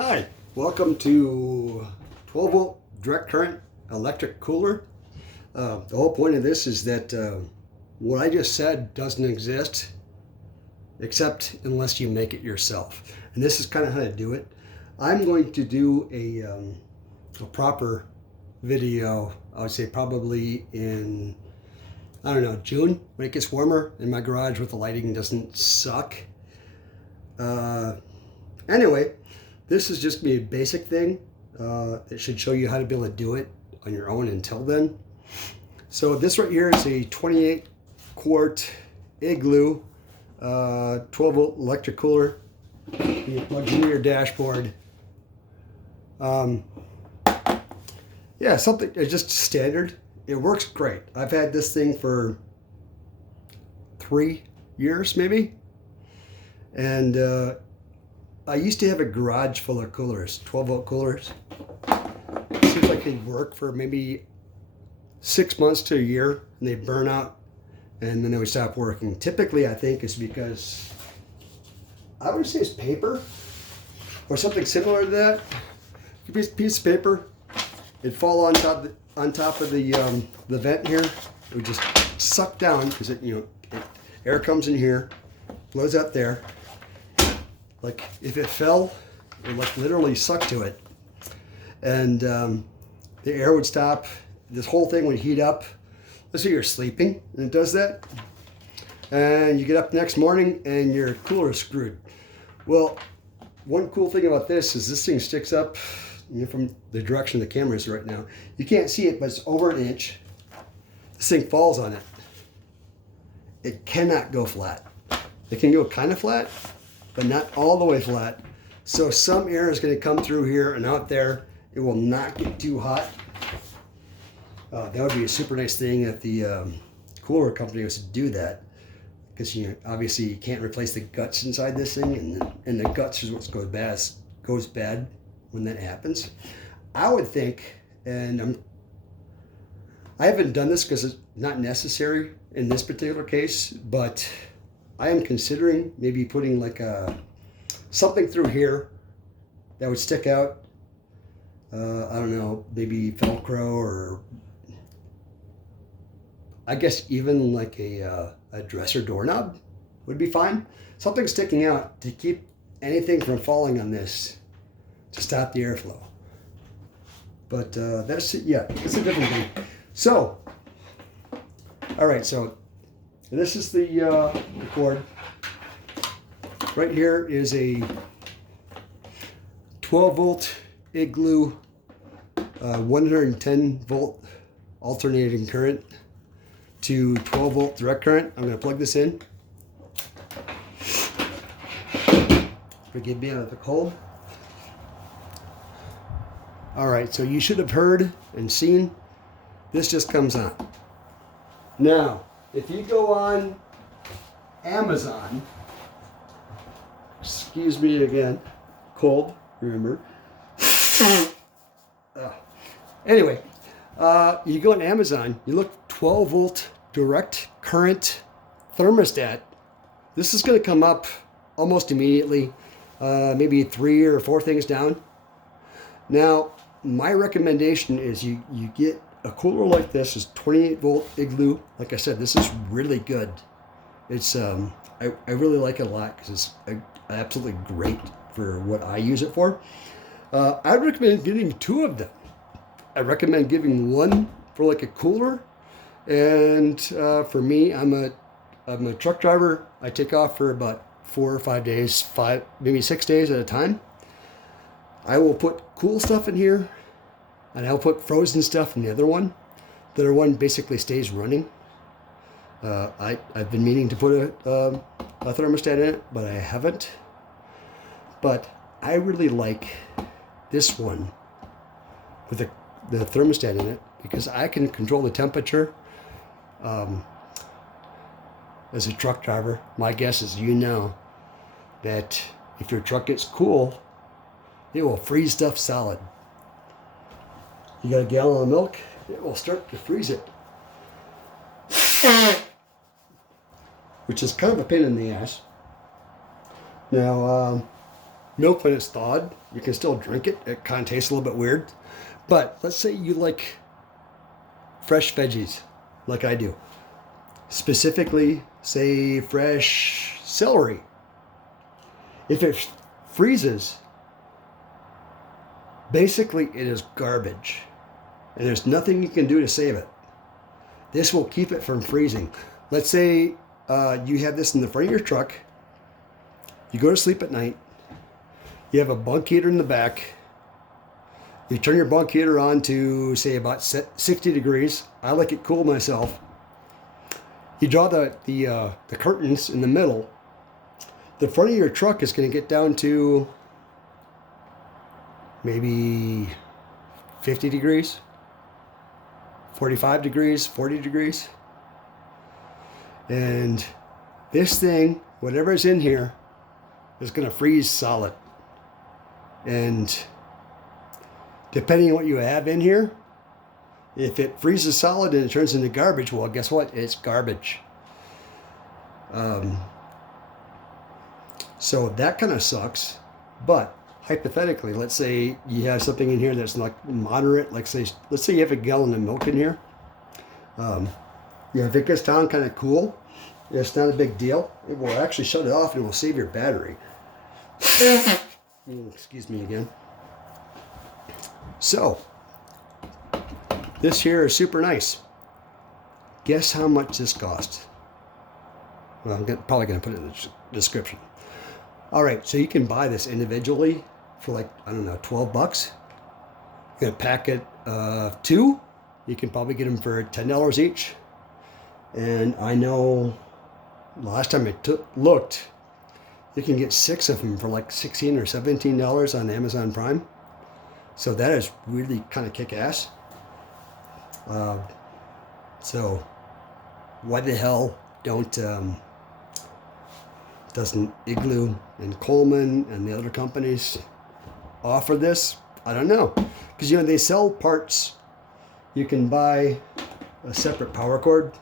Hi, welcome to 12 volt direct current electric cooler. The whole point of this is that what I just said doesn't exist except unless you make it yourself. And this is kind of how to do it. I'm going to do a proper video, I would say probably in, I don't know, June, when it gets warmer and my garage with the lighting doesn't suck. Anyway, this is just a basic thing. It should show you how to be able to do it on your own until then. So this right here is a 28 quart Igloo 12 volt electric cooler. You plug into your dashboard. Yeah, something just standard. It works great. I've had this thing for 3 years maybe. And I used to have a garage full of coolers, 12 volt coolers. It seems like they work for maybe 6 months to a year and they burn out and then they would stop working. Typically, I think it's because, I would say it's paper or something similar to that. A piece of paper, it'd fall on top of the vent here. It would just suck down because air comes in here, blows out there. Like if it fell, it would like literally suck to it, and the air would stop. This whole thing would heat up. Let's say you're sleeping and it does that, and you get up next morning and your cooler is screwed. Well, one cool thing about this is this thing sticks up from the direction the camera is right now. You can't see it, but it's over an inch. This thing falls on it. It cannot go flat. It can go kind of flat, but not all the way flat. So some air is going to come through here and out there. It will not get too hot. That would be a super nice thing if the cooler company was to do that, because obviously you can't replace the guts inside this thing, and the guts is what goes bad when that happens. I would think, and I haven't done this because it's not necessary in this particular case, but I am considering maybe putting like something through here that would stick out. I don't know, maybe Velcro, or I guess even like a dresser doorknob would be fine. Something sticking out to keep anything from falling on this, to stop the airflow. But that's it. Yeah, it's a different thing. So, all right, so this is the cord. Right here is a 12 volt Igloo 110 volt alternating current to 12 volt direct current. I'm going to plug this in. Forgive me of the cold. All right, so you should have heard and seen. This just comes on. Now, if you go on Amazon, excuse me again, cold, remember. Anyway, you go on Amazon, you look 12 volt direct current thermostat. This is going to come up almost immediately, maybe 3 or 4 things down. Now, my recommendation is you get a cooler like this. Is 28 volt Igloo. Like I said, this is really good. It's I really like it a lot because it's absolutely great for what I use it for. I recommend getting 2 of them. I recommend giving one for like a cooler, and for me, I'm a truck driver. I take off for about 4 or 5 days, maybe 6 days at a time. I will put cool stuff in here, and I'll put frozen stuff in the other one. The other one basically stays running. I've been meaning to put a thermostat in it, but I haven't. But I really like this one with the thermostat in it, because I can control the temperature. As a truck driver, my guess is that if your truck gets cool, it will freeze stuff solid. You got a gallon of milk, it will start to freeze it. Which is kind of a pain in the ass. Now, Milk, when it's thawed, you can still drink it. It kind of tastes a little bit weird. But let's say you like fresh veggies, like I do. Specifically, say fresh celery. If it freezes, basically it is garbage. And there's nothing you can do to save it. This will keep it from freezing. Let's say you have this in the front of your truck. You go to sleep at night. You have a bunk heater in the back. You turn your bunk heater on to, say, about 60 degrees. I like it cool myself. You draw the curtains in the middle. The front of your truck is going to get down to maybe 50 degrees, 45 degrees, 40 degrees. And this thing, whatever is in here, is going to freeze solid. And depending on what you have in here, if it freezes solid and it turns into garbage, well, guess what? It's garbage. So that kind of sucks. But hypothetically, let's say you have something in here that's like moderate, like let's say you have a gallon of milk in here. If it gets down kind of cool, it's not a big deal. It will actually shut it off and it will save your battery. Excuse me again. So, this here is super nice. Guess how much this cost? Well, I'm probably going to put it in the description. All right, so you can buy this individually for like, I don't know, 12 bucks. You get a packet of 2. You can probably get them for $10 each. And I know last time I looked, you can get 6 of them for like $16 or $17 on Amazon Prime. So that is really kind of kick-ass. So why the hell doesn't Igloo and Coleman and the other companies offer this? I don't know. Because, they sell parts. You can buy a separate power cord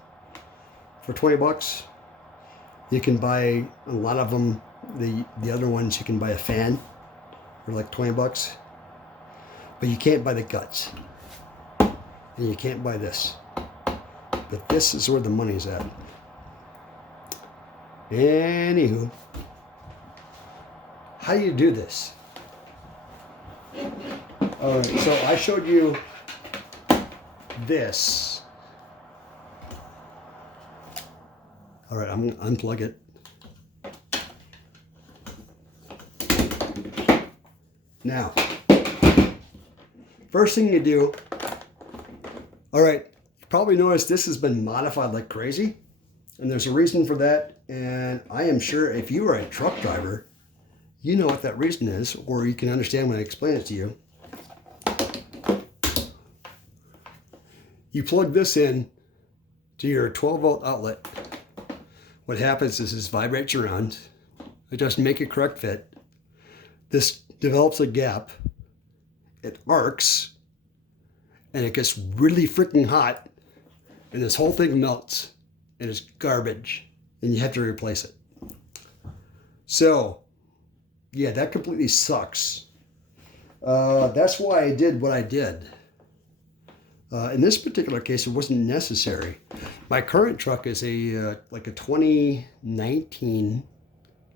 for 20 bucks. You can buy a lot of them. The other ones, you can buy a fan for like 20 bucks. But you can't buy the guts. And you can't buy this. But this is where the money's at. Anywho, how do you do this? All right, so I showed you this. All right, I'm going to unplug it. Now, first thing you do, all right, you probably noticed this has been modified like crazy. And there's a reason for that. And I am sure if you are a truck driver, you know what that reason is, or you can understand when I explain it to you. You plug this in to your 12-volt outlet. What happens is this vibrates around. It doesn't make a correct fit. This develops a gap. It arcs. And it gets really freaking hot. And this whole thing melts. And it's garbage. And you have to replace it. So, yeah, that completely sucks. That's why I did what I did. In this particular case, it wasn't necessary. My current truck is a 2019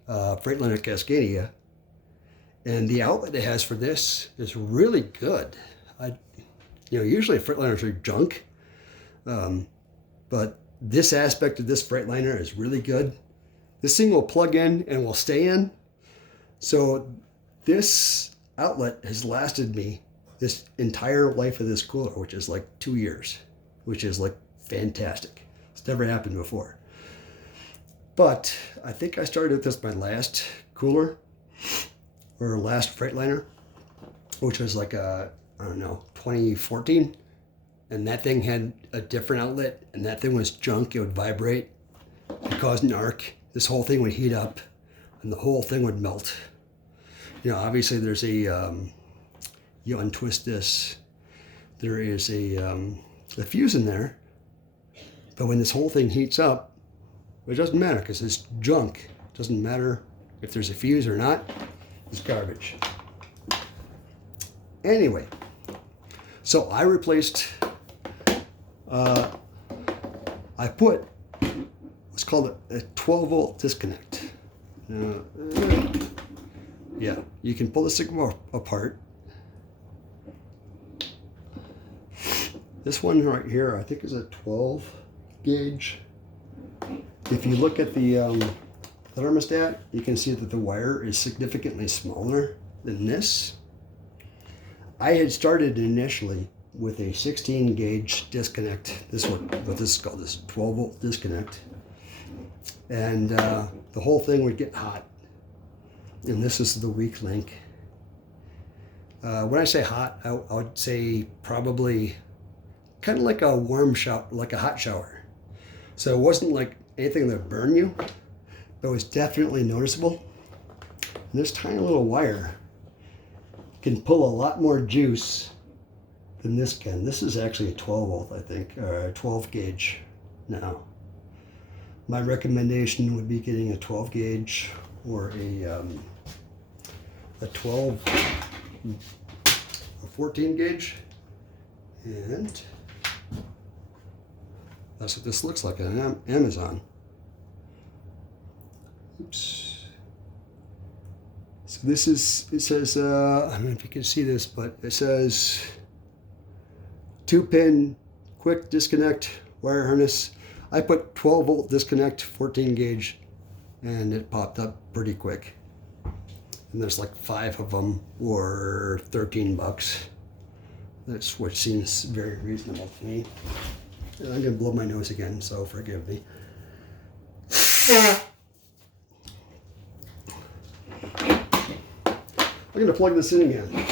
Freightliner Cascadia, and the outlet it has for this is really good. Usually Freightliners are junk, but this aspect of this Freightliner is really good. This thing will plug in and will stay in. So this outlet has lasted me this entire life of this cooler, which is like 2 years, which is like fantastic. It's never happened before. But I think I started with this my last cooler, or last Freightliner, which was like 2014. And that thing had a different outlet, and that thing was junk. It would vibrate, it caused an arc. This whole thing would heat up, and the whole thing would melt. Obviously there's you untwist this, there is a fuse in there, but when this whole thing heats up, it doesn't matter because it's junk. It doesn't matter if there's a fuse or not. is garbage. Anyway, so I replaced, I put what's called a 12 volt disconnect. Yeah, you can pull the signal apart. This one right here, I think is a 12 gauge. If you look at the thermostat, you can see that the wire is significantly smaller than this. I had started initially with a 16 gauge disconnect. This one, what this is called, this 12 volt disconnect. And the whole thing would get hot. And this is the weak link. When I say hot, I would say probably kind of like a warm shower, like a hot shower. So it wasn't like anything that would burn you, but it was definitely noticeable. And this tiny little wire can pull a lot more juice than this can. This is actually a 12 volt, I think, or a 12 gauge now. My recommendation would be getting a 12 gauge or a 12, a 14 gauge. And that's what this looks like on Amazon. Oops. So this is, it says, I don't know if you can see this, but it says 2-pin quick disconnect wire harness. I put 12 volt disconnect, 14 gauge, and it popped up pretty quick. And there's like 5 of them, or 13 bucks. That's what seems very reasonable to me. And I'm gonna blow my nose again, so forgive me. I'm gonna plug this in again.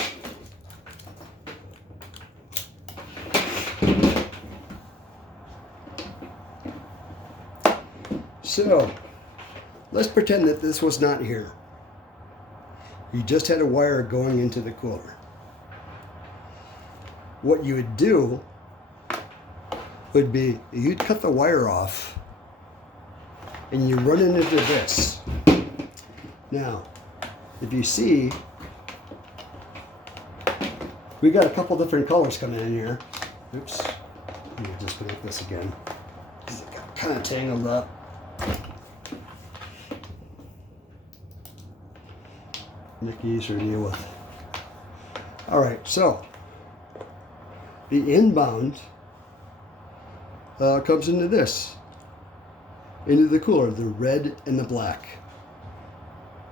So, let's pretend that this was not here. You just had a wire going into the cooler. What you would do would be, you'd cut the wire off and you run it into this. Now, if you see, we got a couple different colors coming in here. Oops, let me disconnect this again. It got kind of tangled up. Make it easier to deal with. All right, so the inbound comes into this, into the cooler, the red and the black.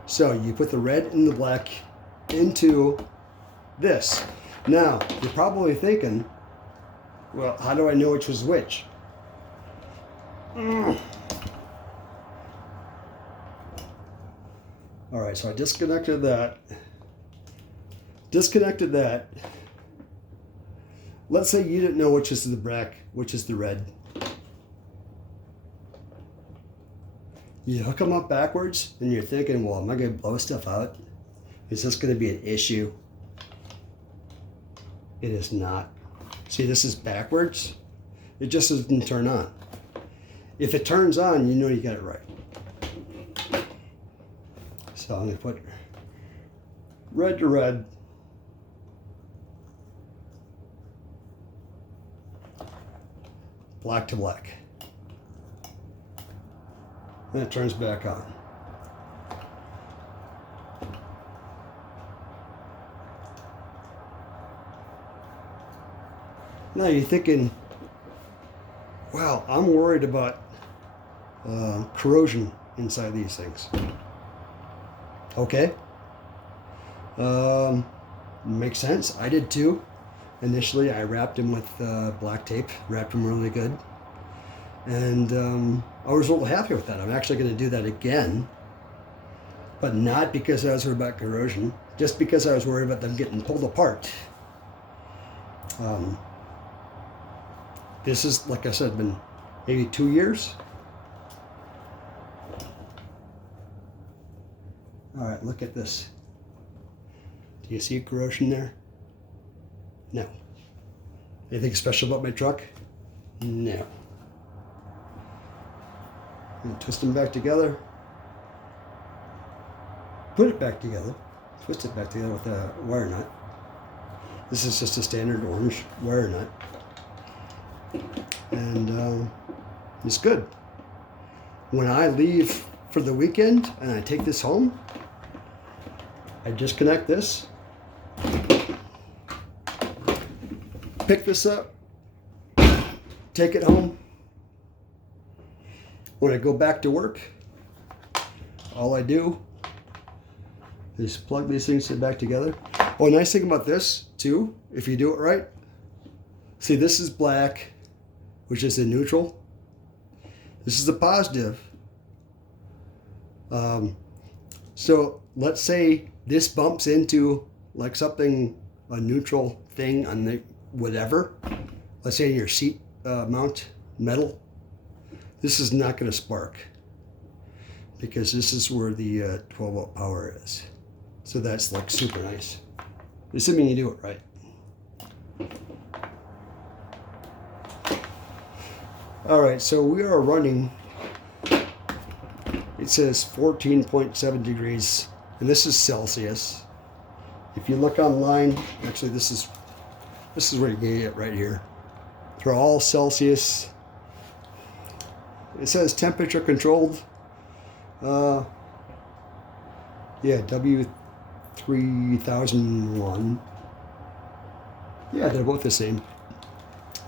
So you put the red and the black into this. Now, you're probably thinking, well, how do I know which was which? All right, so I disconnected that. Let's say you didn't know which is the black, which is the red. You hook them up backwards and you're thinking, well, am I going to blow stuff out? Is this going to be an issue? It is not. See, this is backwards. It just doesn't turn on. If it turns on, you know you got it right. So I'm going to put red to red. Black to black. Then it turns back on. Now you're thinking, wow, I'm worried about corrosion inside these things. Okay. Makes sense. I did too. Initially, I wrapped them with black tape, wrapped them really good. And I was real happy with that. I'm actually going to do that again. But not because I was worried about corrosion, just because I was worried about them getting pulled apart. This is, like I said, been maybe 2 years. All right, look at this. Do you see corrosion there? No. Anything special about my truck? No. I'm gonna twist them back together. Put it back together. twist it back together with a wire nut. This is just a standard orange wire nut. And it's good. When I leave for the weekend and I take this home, I disconnect this, pick this up, take it home. When I go back to work, all I do is plug these things back together. Oh, nice thing about this too, if you do it right, see, this is black, which is the neutral. This is the positive. So let's say this bumps into like something, a neutral thing on the whatever. Let's say in your seat mount metal. This is not going to spark because this is where the 12 volt power is. So that's like super nice, assuming you do it right. All right, so we are running, it says 14.7 degrees, and this is Celsius. If you look online, actually this is where you get it right here. For all Celsius, it says temperature controlled. Yeah, W3001. Yeah, they're both the same.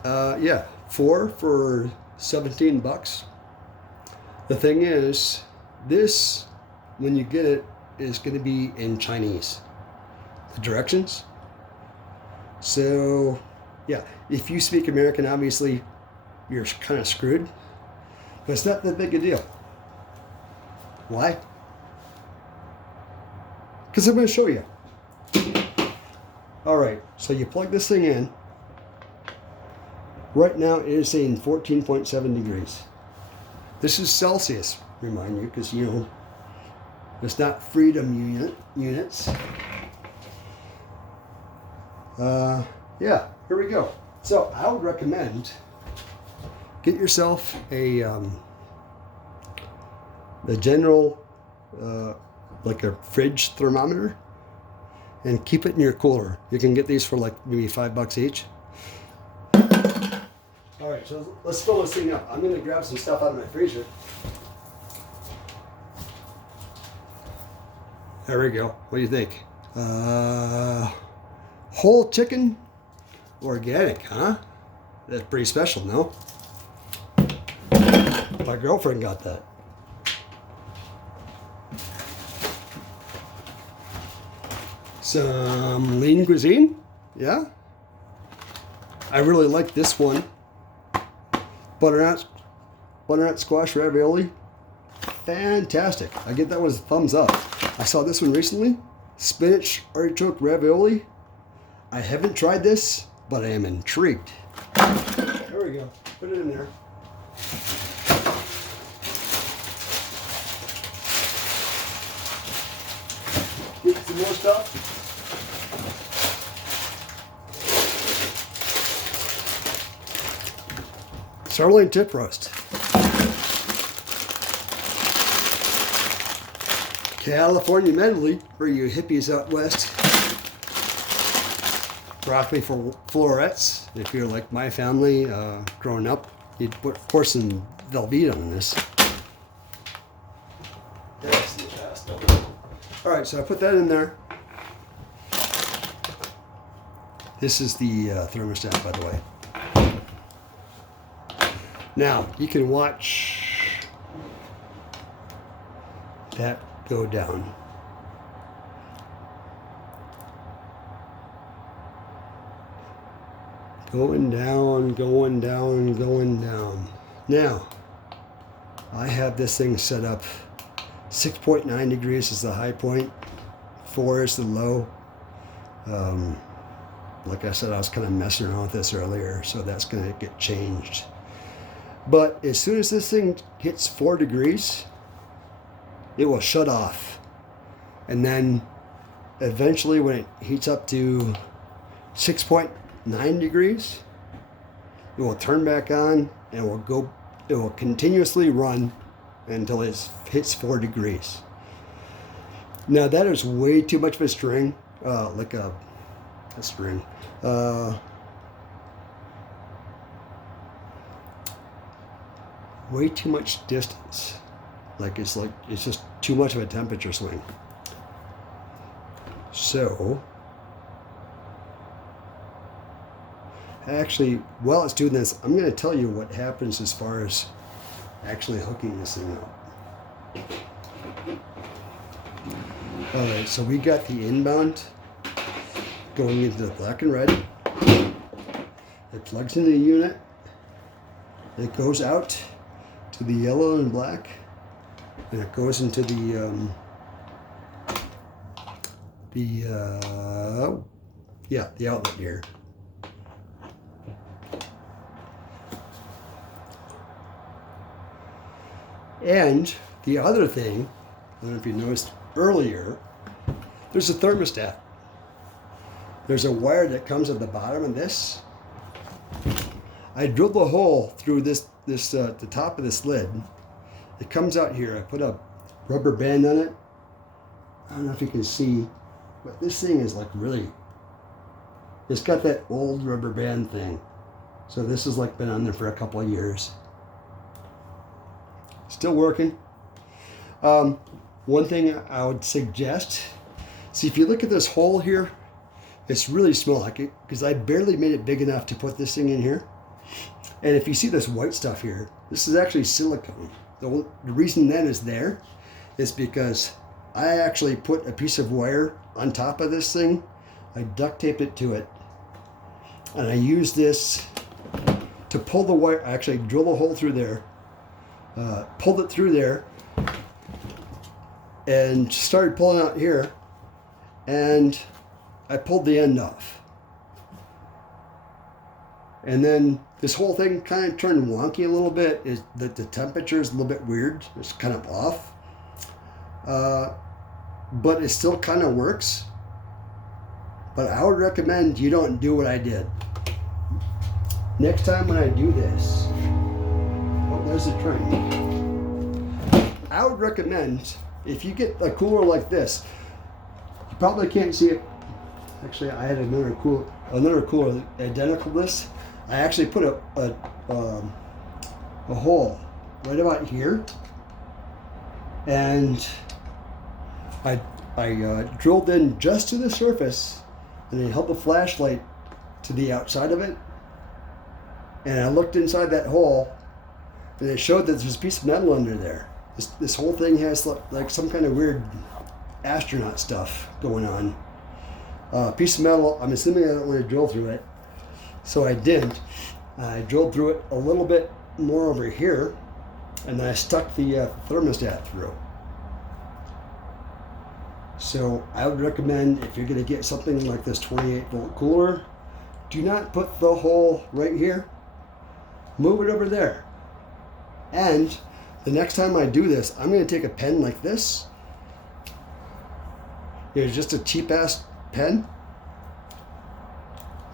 Yeah, 4 for $17. The thing is, this, when you get it, is going to be in Chinese. The directions. So, yeah, if you speak American, obviously, you're kind of screwed. But it's not that big a deal. Why? Because I'm going to show you. All right, so you plug this thing in. Right now it is saying 14.7 degrees. This is Celsius, remind you, because you know it's not freedom units. Yeah, here we go. So I would recommend get yourself a general like a fridge thermometer and keep it in your cooler. You can get these for like maybe $5 each. All right, so let's fill this thing up. I'm going to grab some stuff out of my freezer. There we go. What do you think? Whole chicken, organic, huh? That's pretty special, no? My girlfriend got that. Some lean cuisine, yeah. I really like this one. Butternut squash ravioli, fantastic. I get that one as a thumbs up. I saw this one recently, spinach artichoke ravioli. I haven't tried this, but I am intrigued. There we go, put it in there. Get some more stuff. Sirloin tip roast. California medley for you hippies out west. Broccoli for florets. If you're like my family, growing up, you'd put, of course, some Velveeta on this. That's the best. All right, so I put that in there. This is the thermostat, by the way. Now, you can watch that go down. Going down, going down, going down. Now, I have this thing set up. 6.9 degrees is the high point. 4 is the low. Like I said, I was kind of messing around with this earlier, so that's going to get changed. But as soon as this thing hits 4 degrees, it will shut off. And then eventually when it heats up to 6.9 degrees, it will turn back on and it will continuously run until it hits 4 degrees. Now that is way too much of a string, like a string. Way too much distance. It's just too much of a temperature swing. So actually, while it's doing this, I'm going to tell you what happens as far as actually hooking this thing up. All right, so we got the inbound going into the black and red. It plugs into the unit. It goes out to the yellow and black, and it goes into the outlet here. And the other thing, I don't know if you noticed earlier, there's a thermostat. There's a wire that comes at the bottom of this. I drilled a hole through the top of this lid. It comes out here. I put a rubber band on it. I don't know if you can see, but this thing is like really, it's got that old rubber band thing. So this has like been on there for a couple of years. Still working. One thing I would suggest, see if you look at this hole here, it's really small, because I barely made it big enough to put this thing in here. And if you see this white stuff here, this is actually silicone. The reason that is there is because I actually put a piece of wire on top of this thing. I duct taped it to it. And I used this to pull the wire. I actually drilled a hole through there, pulled it through there, and started pulling out here. And I pulled the end off. And then this whole thing kind of turned wonky a little bit. Is that the temperature is a little bit weird. It's kind of off. But it still kind of works. But I would recommend you don't do what I did. Next time when I do this, oh, there's a train. I would recommend, if you get a cooler like this, you probably can't see it. Actually, I had another cooler identical to this. I actually put a hole right about here, and I drilled in just to the surface, and then held the flashlight to the outside of it, and I looked inside that hole, and it showed that there's a piece of metal under there. This whole thing has like some kind of weird astronaut stuff going on. Piece of metal. I'm assuming I don't want to drill through it, so I didn't. I drilled through it a little bit more over here, and then I stuck the thermostat through. So I would recommend, if you're going to get something like this 28 volt cooler, do not put the hole right here. Move it over there. And the next time I do this, I'm going to take a pen like this. It's just a cheap ass pen.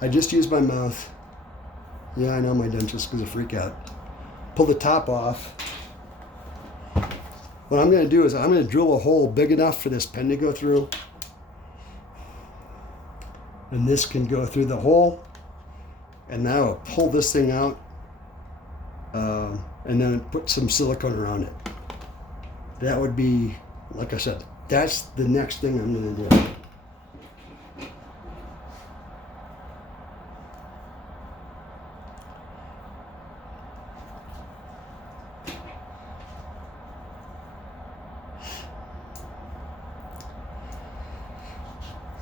I just use my mouth. Yeah, I know my dentist is a freak out. Pull the top off. What I'm going to do is I'm going to drill a hole big enough for this pen to go through. And this can go through the hole. And now I'll pull this thing out. And then put some silicone around it. That would be, like I said, that's the next thing I'm going to do.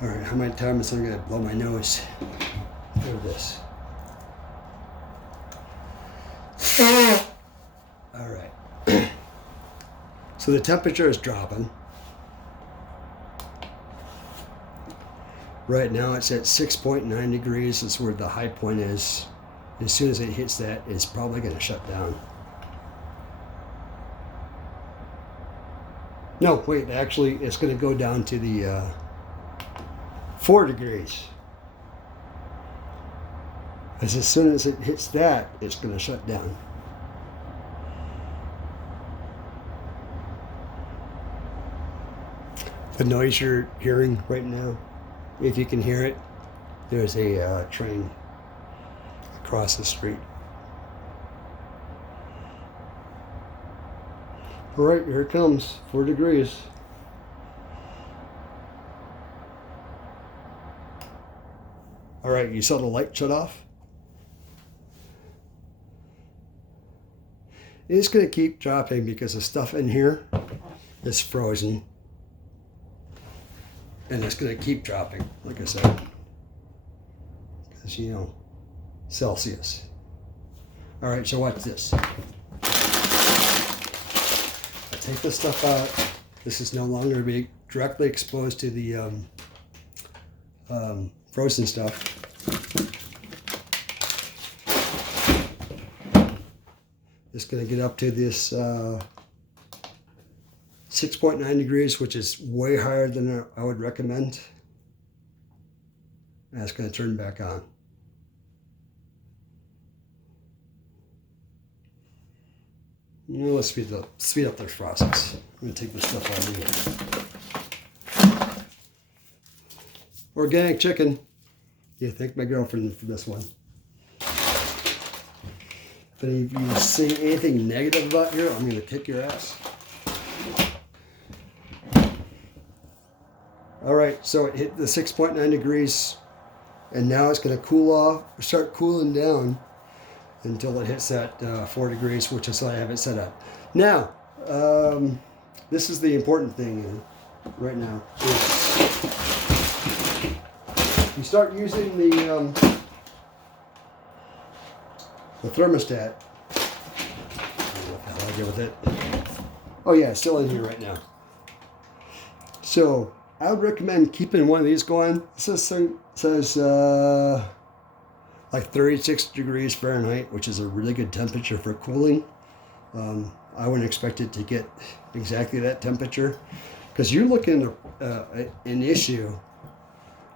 All right, how many times am I going to blow my nose over this? All right. So the temperature is dropping. Right now it's at 6.9 degrees. That's where the high point is. As soon as it hits that, it's probably going to shut down. No, wait, actually it's going to go down to the 4 degrees. As soon as it hits that, it's going to shut down. of noise you're hearing right now, if you can hear it, there's a train across the street. All right, here it comes, 4 degrees. All right, you saw the light shut off? It's going to keep dropping because the stuff in here is frozen. And it's going to keep dropping, like I said. Because, you know, Celsius. All right, so watch this. I take this stuff out. This is no longer going to be directly exposed to the frozen stuff. It's going to get up to this 6.9 degrees, which is way higher than I would recommend. And it's going to turn back on. Now let's speed up this process. I'm going to take this stuff out of here. Organic chicken. Yeah, thank my girlfriend for this one. If any of you say anything negative about here, I'm going to kick your ass. All right, so it hit the 6.9 degrees, and now it's going to cool off, start cooling down until it hits that 4 degrees, which is what I have it set up. Now, this is the important thing right now. You start using the thermostat. I don't know what the hell I did with it. Oh yeah, it's still in here right now. So I would recommend keeping one of these going. This says like 36 degrees Fahrenheit, which is a really good temperature for cooling. I wouldn't expect it to get exactly that temperature, because you're looking at an issue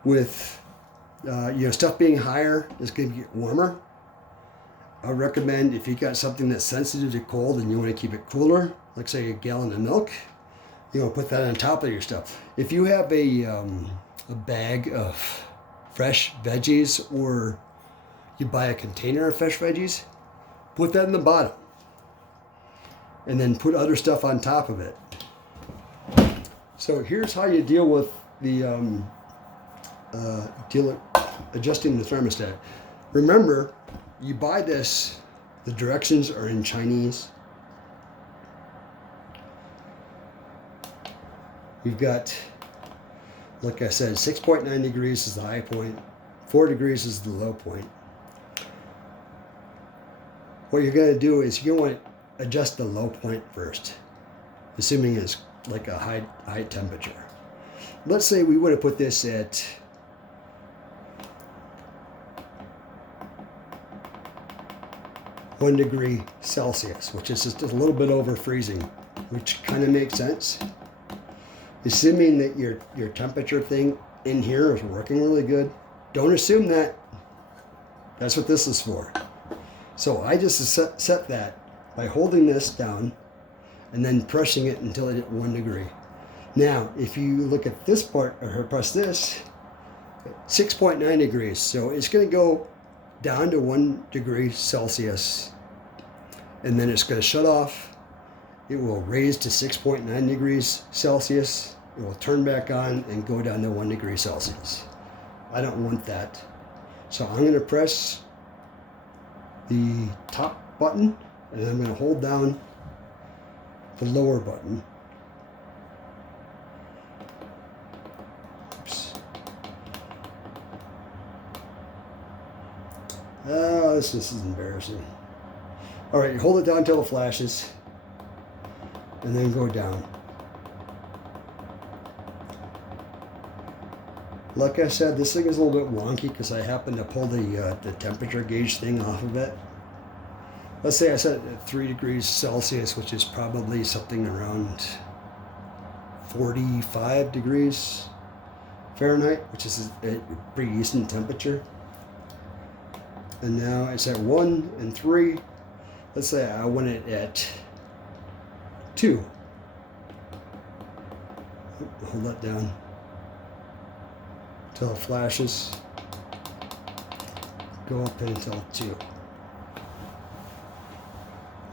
with stuff being higher is going to get warmer. I would recommend, if you got something that's sensitive to cold and you want to keep it cooler, like say a gallon of milk, put that on top of your stuff. If you have a bag of fresh veggies, or you buy a container of fresh veggies, put that in the bottom. And then put other stuff on top of it. So here's how you deal with the adjusting the thermostat. Remember, you buy this, the directions are in Chinese. You've got, like I said, 6.9 degrees is the high point, 4 degrees is the low point. What you're going to do is you're going to want to adjust the low point first, assuming it's like a high temperature. Let's say we would have put this at 1 degree Celsius, which is just a little bit over freezing, which kind of makes sense. Assuming that your temperature thing in here is working really good. Don't assume that. That's what this is for. So I just set that by holding this down and then pressing it until it hit 1 degree. Now, if you look at this part, or press this, 6.9 degrees. So it's going to go down to 1 degree Celsius, and then it's going to shut off. It will raise to 6.9 degrees Celsius. It will turn back on and go down to 1 degree Celsius. I don't want that. So I'm going to press the top button, and I'm going to hold down the lower button. Oops. Oh, this is embarrassing. All right, you hold it down until it flashes, and then go down. Like I said, this thing is a little bit wonky because I happened to pull the temperature gauge thing off of it. Let's say I set it at 3 degrees Celsius, which is probably something around 45 degrees Fahrenheit, which is a pretty decent temperature. And now it's at 1 and 3. Let's say I want it at 2. hold that down until it flashes. Go up until 2.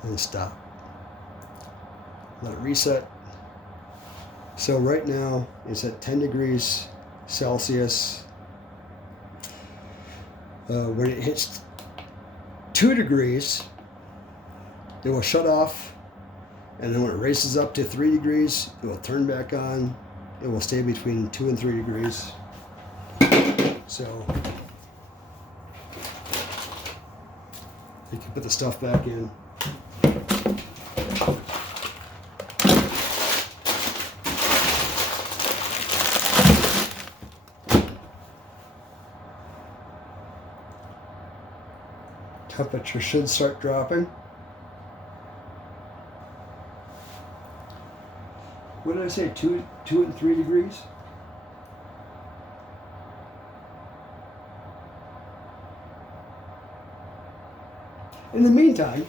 And stop. Let it reset. So right now it's at 10 degrees Celsius. When it hits 2 degrees, it will shut off. And then when it races up to 3 degrees, it will turn back on. It will stay between 2 and 3 degrees. So you can put the stuff back in. Temperature should start dropping. What did I say? 2 and 3 degrees? In the meantime,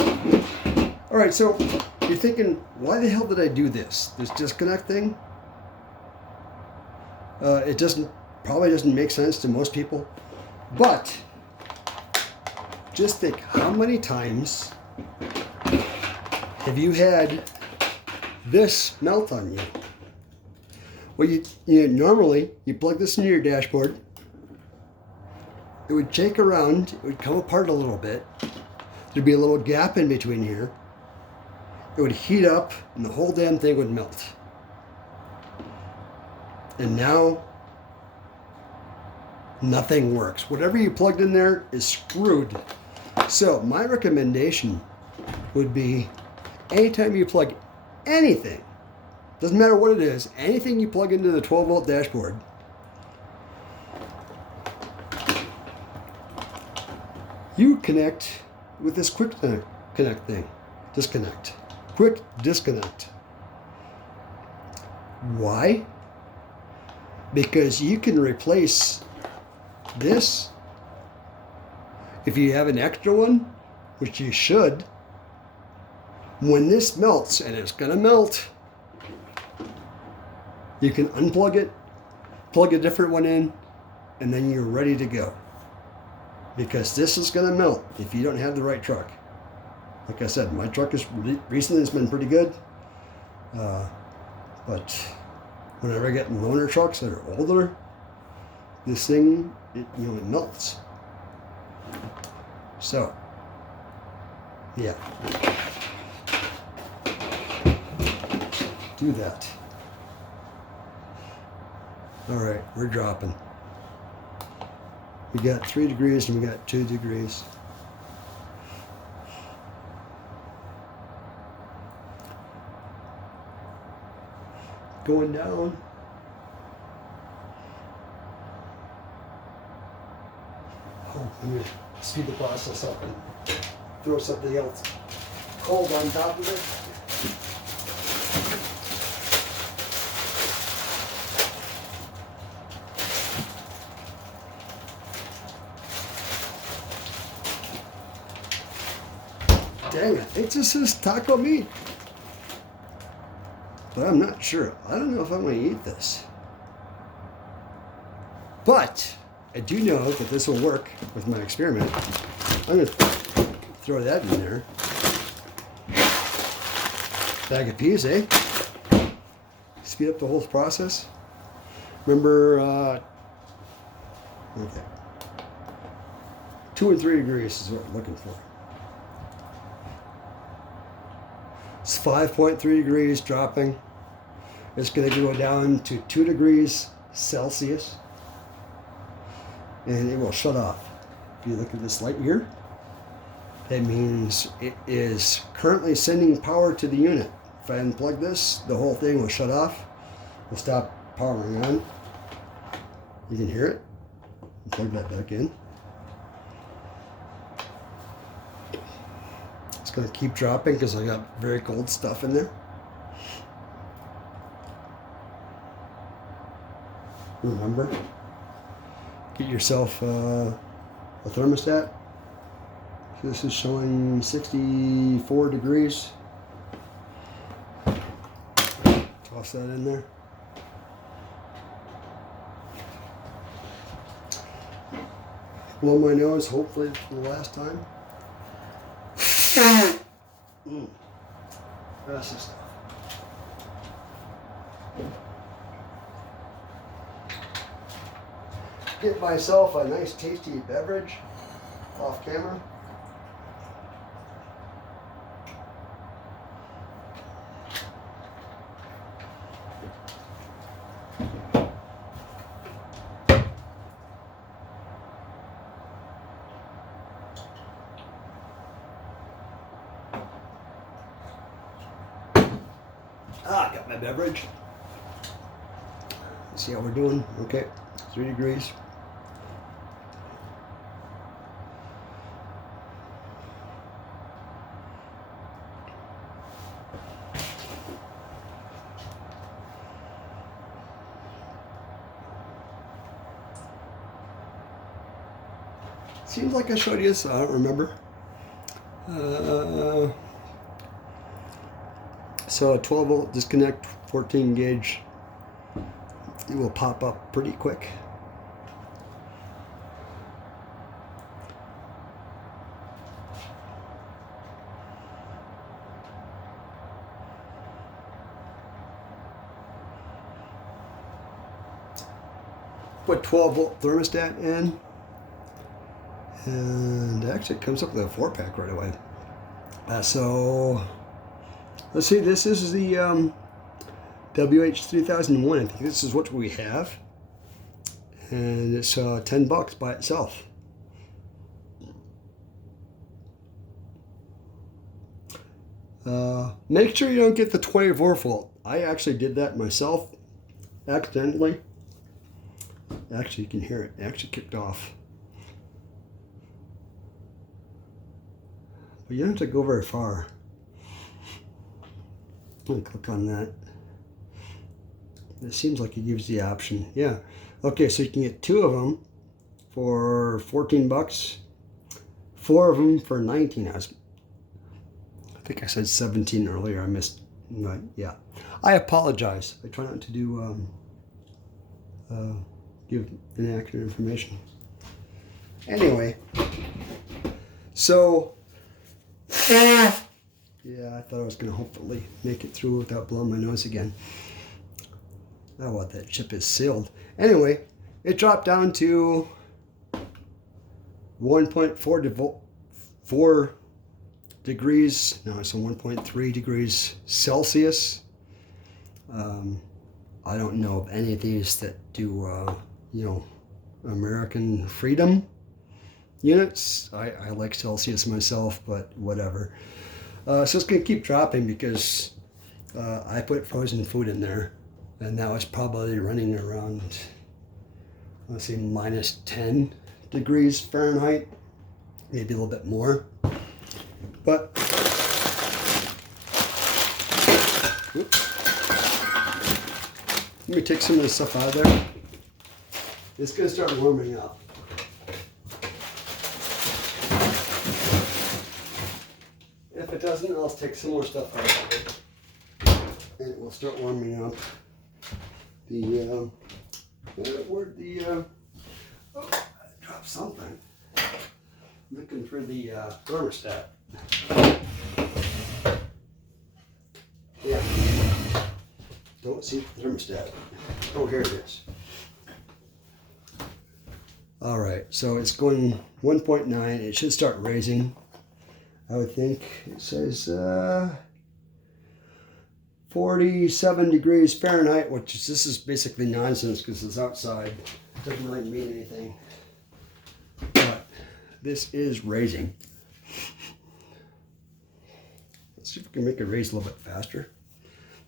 all right, so you're thinking, why the hell did I do this disconnect thing? It probably doesn't make sense to most people, but just think, how many times have you had this melt on you? Well, you normally you plug this into your dashboard. It would shake around. It would come apart a little bit. There'd be a little gap in between here. It would heat up, and the whole damn thing would melt. And now nothing works. Whatever you plugged in there is screwed. So my recommendation would be, anytime you plug anything, doesn't matter what it is, anything you plug into the 12-volt dashboard, you connect with this quick connect thing. Disconnect. Quick disconnect. Why? Because you can replace this if you have an extra one, which you should. When this melts, and it's going to melt, you can unplug it, plug a different one in, and then you're ready to go. Because this is going to melt if you don't have the right truck. Like I said, my truck is recently has been pretty good. But whenever I get loaner trucks that are older, this thing, it melts. So, yeah. Do that. All right, we're dropping. We got 3 degrees and we got 2 degrees. Going down. Oh, let me speed the process up and throw something else cold on top of it. Dang it, it just says taco meat. But I'm not sure. I don't know if I'm going to eat this. But I do know that this will work with my experiment. I'm going to throw that in there. Bag of peas, eh? Speed up the whole process. Remember, okay. 2 and 3 degrees is what I'm looking for. It's 5.3 degrees dropping. It's going to go down to 2 degrees Celsius. And it will shut off. If you look at this light here, that means it is currently sending power to the unit. If I unplug this, the whole thing will shut off. Will stop powering on. You can hear it. Plug that back in. It's going to keep dropping because I got very cold stuff in there. Remember, get yourself a thermostat. So this is showing 64 degrees. Tell Toss that in there. Blow my nose, hopefully for the last time. That's the stuff. Get myself a nice tasty beverage off camera. I got my beverage. Let's see how we're doing. Okay, 3 degrees. Seems like I showed you this, I don't remember. So a 12 volt disconnect, 14 gauge, it will pop up pretty quick. Put 12 volt thermostat in, and actually it comes up with a 4-pack right away. So let's see, this is the WH3001. I think this is what we have, and it's $10 by itself. Make sure you don't get the 24 volt. I actually did that myself accidentally. Actually, you can hear it. It actually kicked off. But you don't have to go very far. I'm going to click on that. It seems like it gives the option. Yeah. Okay, so you can get 2 of them for $14. 4 of them for $19. I think I said 17 earlier. I missed. Right. Yeah. I apologize. I try not to do give inaccurate information. Anyway, so yeah, I thought I was going to hopefully make it through without blowing my nose again. Oh, what, that chip is sealed. Anyway, it dropped down to 1.4 degrees. No, it's 1.3 degrees Celsius. I don't know of any of these that do, American freedom units. I like Celsius myself, but whatever. So it's going to keep dropping because I put frozen food in there, and that was probably running around, let's say, minus 10 degrees Fahrenheit, maybe a little bit more. But oops. Let me take some of this stuff out of there. It's going to start warming up. If it doesn't, I'll take some more stuff out of it, and it will start warming up. Oh, I dropped something. Looking for the thermostat. Yeah. Don't see the thermostat. Oh, here it is. All right, so it's going 1.9. It should start raising, I would think. It says 47 degrees Fahrenheit, this is basically nonsense because it's outside. It doesn't really mean anything. But this is raising. Let's see if we can make it raise a little bit faster.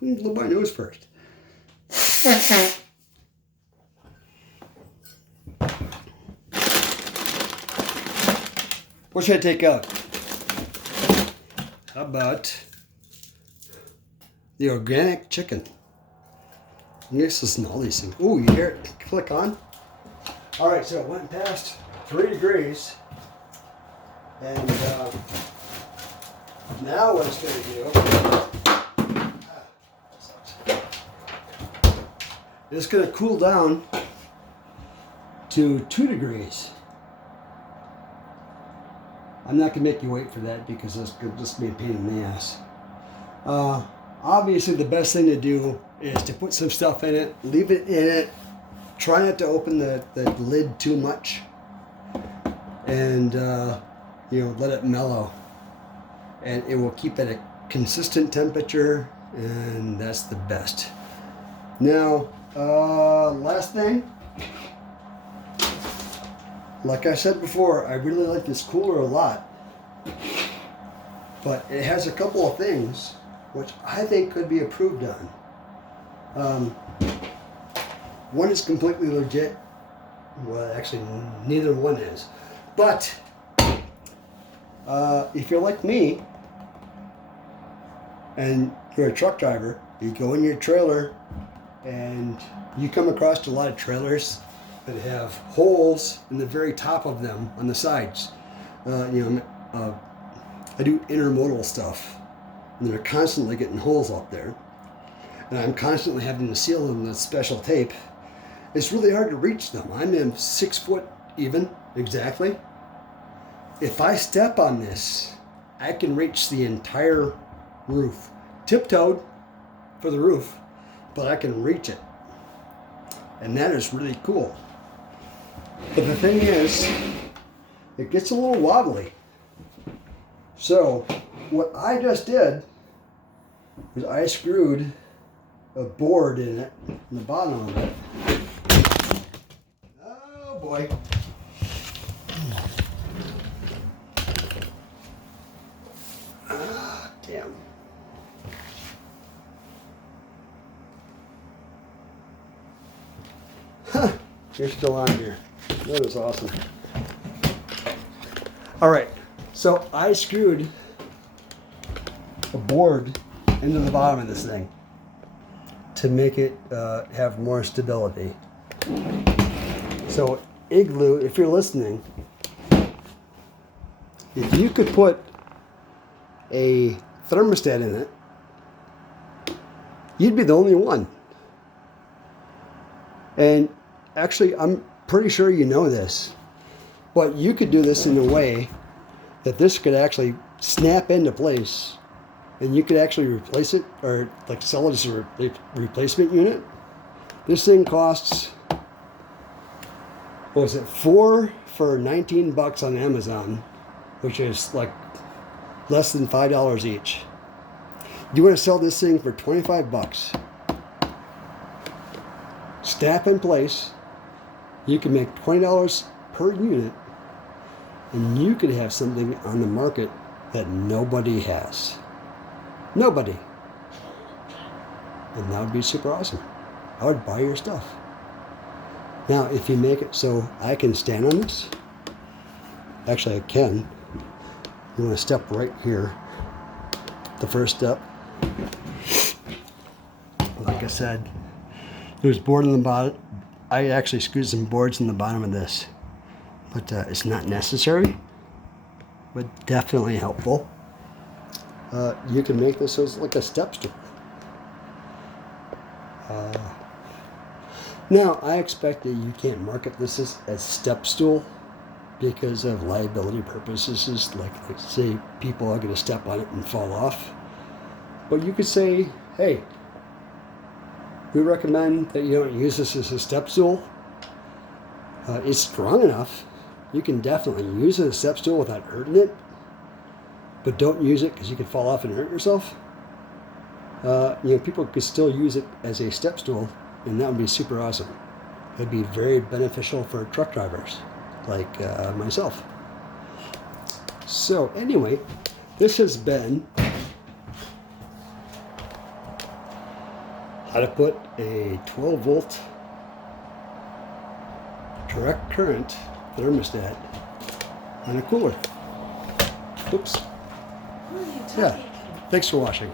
I'm going to blow my nose first. What should I take out? How about the organic chicken? I guess listen to all these things. Oh, you hear it click on? All right, so it went past 3 degrees. And now what it's going to do, it's going to cool down to 2 degrees. I'm not going to make you wait for that because it's going to just be a pain in the ass. Obviously, the best thing to do is to put some stuff in it, leave it in it, try not to open the lid too much, and let it mellow. And it will keep at a consistent temperature, and that's the best. Now, last thing, like I said before, I really like this cooler a lot, but it has a couple of things which I think could be improved on. One is completely legit. Well, actually, neither one is. But if you're like me and you're a truck driver, you go in your trailer and you come across a lot of trailers that have holes in the very top of them on the sides. I do intermodal stuff, and they're constantly getting holes out there. And I'm constantly having to seal them with special tape. It's really hard to reach them. I'm in 6 foot even, exactly. If I step on this, I can reach the entire roof. Tiptoed for the roof, but I can reach it. And that is really cool. But the thing is, it gets a little wobbly. So what I just did was I screwed a board in it, in the bottom of it. Oh boy. Ah, damn. Huh, you're still on here. That is awesome. All right, so I screwed a board into the bottom of this thing to make it have more stability. So Igloo, if you're listening, if you could put a thermostat in it, you'd be the only one. And actually, I'm pretty sure you know this, but you could do this in a way that this could actually snap into place, and you could actually replace it or like sell it as a replacement unit. This thing costs, what was it, 4 for $19 on Amazon, which is like less than $5 each. You want to sell this thing for $25. Snap in place. You can make $20 per unit, and you could have something on the market that nobody has. Nobody. And that would be super awesome. I would buy your stuff. Now, if you make it so I can stand on this, actually I can. You want to step right here. The first step. Like I said, there's board in the bottom. I actually screwed some boards in the bottom of this, but it's not necessary, but definitely helpful. You can make this as like a step stool. Now, I expect that you can't market this as step stool because of liability purposes. Like say people are going to step on it and fall off. But you could say, hey, we recommend that you don't use this as a step stool. It's strong enough. You can definitely use it as a step stool without hurting it. But don't use it because you could fall off and hurt yourself. People could still use it as a step stool, and that would be super awesome. It'd be very beneficial for truck drivers like myself. So anyway, this has been how to put a 12 volt direct current thermostat on a cooler. Oops. Yeah. Thanks for watching.